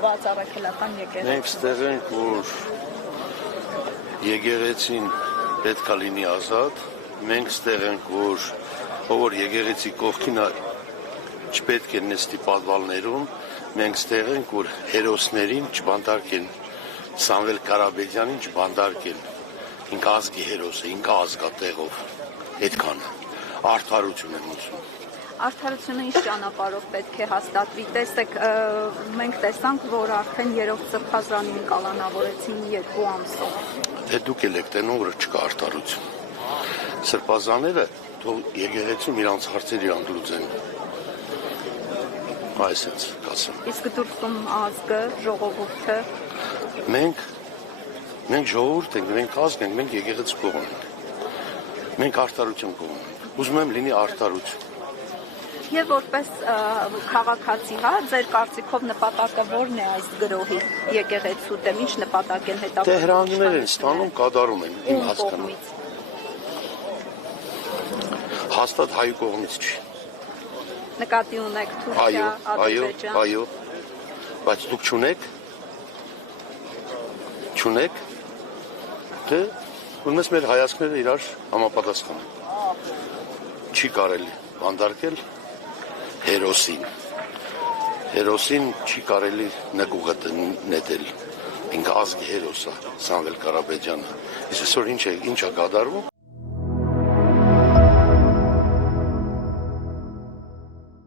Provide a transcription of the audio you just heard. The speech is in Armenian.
կոչված առաքելական եկեղեցի։ Մենք ստեղ ենք, որ եկեղեցին պետք է լինի ազատ, մենք ստեղ ենք, որ եկեղեցի կողքին չպետք է նստի պատվալներում, մենք ստեղ ենք, որ հերոսներին չբանդարկեն, Սամվել Կարապետյանին չբանդարկեն, ինքը ազգի հերոս է, ինքը ազգատեղով, այդքան արդարություն եմ ուզում։ Արդարությունը ինչ ճանապարհով պետք է հաստատվի։ Տեսեք, մենք տեսանք, որ արդեն երրորդ սրբազանին կալանավորեցին 2 ամսով։ Դե դուք եք տենում, որ չկա արդարություն։ Սրբազանները թող եկեղեցում իրանց հարցերը իրանք լուծեն։ Այսպես կասեմ։ Իսկ դուրսում ազգը, ժողովուրդը։ Մենք ժողովուրդ ենք, մենք ազգ ենք, մենք եկեղեցի կողմ ենք։ Մենք արդարություն կողմ ենք։ Ուզում եմ լինի արդարություն։ Եվ որպես քաղաքացի, հա, ձեր կարծիքով նպատակը ո՞րն է այս գրոհի եկեղեցու դեմ, ինչ նպատակ են հետապնդում։ Տեհրաններ են ստանում, կատարում են, իմ հասկանում։ Հաստատ հայ կողմից չի։ Նկատի ունեք Թուրքիա, Ադրբեջան։ Այո, բայց դուք չունեք, դե ուրեմն մեր հայացքները իրար համապատասխան են։ Չի կարելի բանդարկել հերոսին չի կարելի նկուղը նետել, ինքը ազգի հերոս է, Սամվել Կարապետյանը։ Իսկ այսօր ինչ է կատարվում,